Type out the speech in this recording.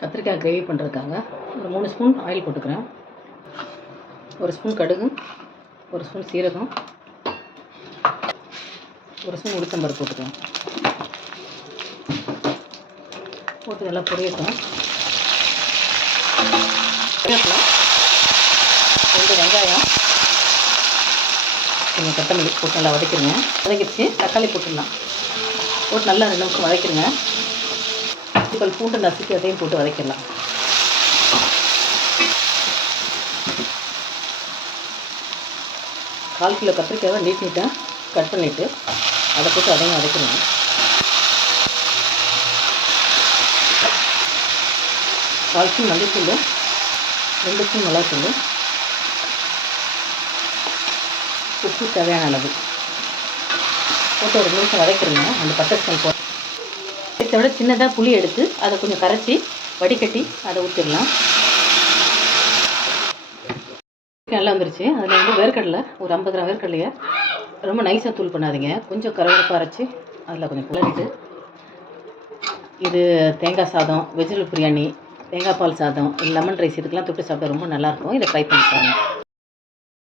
கத்திரிக்காய் கிரேவி பண்ணுறதுக்காக ஒரு மூணு ஸ்பூன் ஆயில் போட்டுக்கிறேன். ஒரு ஸ்பூன் கடுகு ஒரு ஸ்பூன் சீரகம் ஒரு ஸ்பூன் உளுத்தம்பருப்பு போட்டுக்கிறேன். போட்டு நல்லா பொரியட்டும். ரெண்டு வெங்காயம் கொஞ்சம் கொத்தமல்லி போட்டு நல்லா வதக்கிடுங்க வதக்கிடுச்சு. தக்காளி போட்டுடலாம். போட்டு நல்லா ரெண்டு நிமிஷம் வதக்கிடுங்க இப்போ பூண்டு நசுக்கி அதையும் போட்டு வதக்கிடலாம். கால் கிலோ கத்திரிக்காவை நீட் நீட்டாக கட் பண்ணிவிட்டு அதை போட்டு அதையும் வதக்கணும் கால் ஸ்பூன் மல்லித்தூள் ரெண்டு ஸ்பூன் மிளகாத்தூள். உப்பு தேவையான அளவு. போட்டு ஒரு நிமிஷம் வதக்கிடுங்க அந்த பட்டை ஸ்பூன் போட்டு. இதை விட சின்னதாக புளி எடுத்து அதை கொஞ்சம் கரைச்சி வடிகட்டி அதை ஊற்றிடலாம் நல்லா வந்துருச்சு. அதில் வந்து வேர்க்கடலை ஒரு ஐம்பது கிராம் வேர்க்கடலையை ரொம்ப நைஸாக தூள் பண்ணாதீங்க. கொஞ்சம் கரகரப்பாக அரைச்சி அதில் கொஞ்சம் கிளறிட்டு இது தேங்காய் சாதம் வெஜிடபிள் பிரியாணி தேங்காய் பால் சாதம் லெமன் ரைஸ் இதுக்கெல்லாம் தொட்டு சாப்பிட்டா ரொம்ப நல்லாயிருக்கும் இதை ட்ரை பண்ணி பாருங்கள்